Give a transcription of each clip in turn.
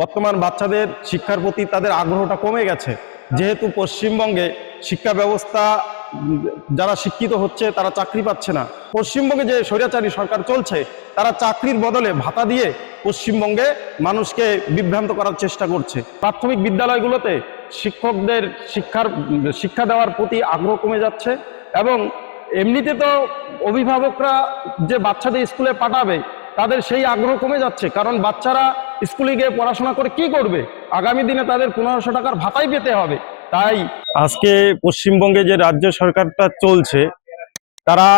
বর্তমান বাচ্চাদের শিক্ষার প্রতি তাদের আগ্রহটা কমে গেছে, যেহেতু পশ্চিমবঙ্গে শিক্ষা ব্যবস্থা যারা শিক্ষিত হচ্ছে তারা চাকরি পাচ্ছে না। পশ্চিমবঙ্গে যে স্বৈরাচারী সরকার চলছে তারা চাকরির বদলে ভাতা দিয়ে পশ্চিমবঙ্গে মানুষকে বিভ্রান্ত করার চেষ্টা করছে। প্রাথমিক বিদ্যালয়গুলোতে শিক্ষকদের শিক্ষা দেওয়ার প্রতি আগ্রহ কমে যাচ্ছে, এবং এমনিতে তো অভিভাবকরা যে বাচ্চাদের স্কুলে পাঠাবে তাদের সেই আগ্রহ কমে যাচ্ছে, কারণ বাচ্চারা স্কুলে গিয়ে পড়াশোনা করে কি করবে? আগামী দিনে তাদের 1500 টাকার ভাতাই পেতে হবে। তাই আজকে পশ্চিমবঙ্গে যে রাজ্য সরকারটা চলছে তারা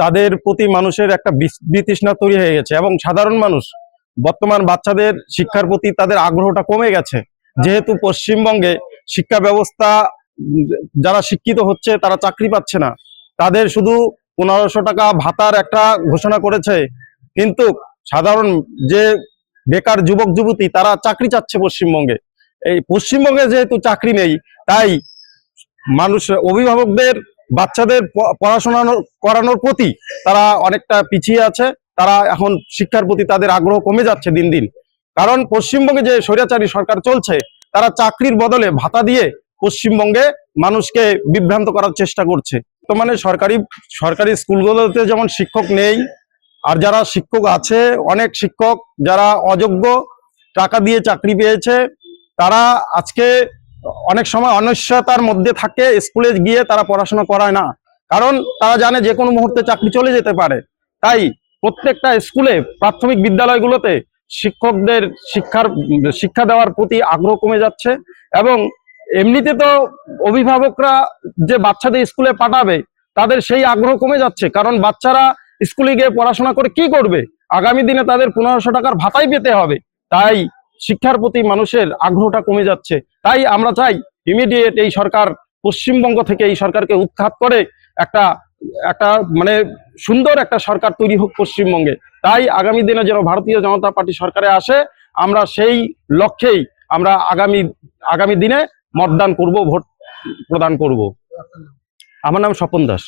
তাদের প্রতি মানুষের একটা বিতৃষ্ণা তৈরি হয়ে গেছে, এবং সাধারণ মানুষ বর্তমান বাচ্চাদের শিক্ষার প্রতি তাদের আগ্রহটা কমে গেছে, যেহেতু পশ্চিমবঙ্গে শিক্ষা ব্যবস্থা যারা শিক্ষিত হচ্ছে তারা চাকরি পাচ্ছে না। তাদের শুধু 1500 টাকা ভাতার একটা ঘোষণা করেছে, কিন্তু সাধারণ যে বেকার যুবক যুবতী তারা চাকরি চাচ্ছে পশ্চিমবঙ্গে। এই পশ্চিমবঙ্গে যেহেতু চাকরি নেই, তাই মানুষ অভিভাবকদের বাচ্চাদের পড়াশোনা করানোর প্রতি তারা অনেকটা পিছিয়ে আছে। তারা এখন শিক্ষার প্রতি তাদের আগ্রহ কমে যাচ্ছে দিন দিন, কারণ পশ্চিমবঙ্গে যে স্বৈরাচারী সরকার চলছে তারা চাকরির বদলে ভাতা দিয়ে পশ্চিমবঙ্গে মানুষকে বিভ্রান্ত করার চেষ্টা করছে। তো মানে সরকারি স্কুলগুলোতে যেমন শিক্ষক নেই, আর যারা শিক্ষক আছে অনেক শিক্ষক যারা অযোগ্য টাকা দিয়ে চাকরি পেয়েছে, তারা আজকে অনেক সময় অনিশ্চয়তার মধ্যে থাকে, স্কুলে গিয়ে তারা পড়াশোনা করায় না, কারণ তারা জানে যে কোনো মুহূর্তে চাকরি চলে যেতে পারে। তাই প্রত্যেকটা স্কুলে প্রাথমিক বিদ্যালয়গুলোতে শিক্ষকদের শিক্ষা দেওয়ার প্রতি আগ্রহ কমে যাচ্ছে, এবং এমনিতে তো অভিভাবকরা যে বাচ্চাদের স্কুলে পাঠাবে তাদের সেই আগ্রহ কমে যাচ্ছে, কারণ বাচ্চারা স্কুলে গিয়ে পড়াশোনা করে কি করবে? আগামী দিনে তাদের 1500 টাকার ভাতাই পেতে হবে। তাই শিক্ষার প্রতি মানুষের আগ্রহটা কমে যাচ্ছে। তাই আমরা চাই ইমিডিয়েট এই সরকার, পশ্চিমবঙ্গ থেকে এই সরকারকে উৎখাত করে একটা একটা মানে সুন্দর একটা সরকার তৈরি হোক পশ্চিমবঙ্গে। তাই আগামী দিনে যেন ভারতীয় জনতা পার্টি সরকারে আসে, আমরা সেই লক্ষ্যেই আমরা আগামী দিনে মতদান করব, ভোট প্রদান করব। আমার নাম স্বপন দাস।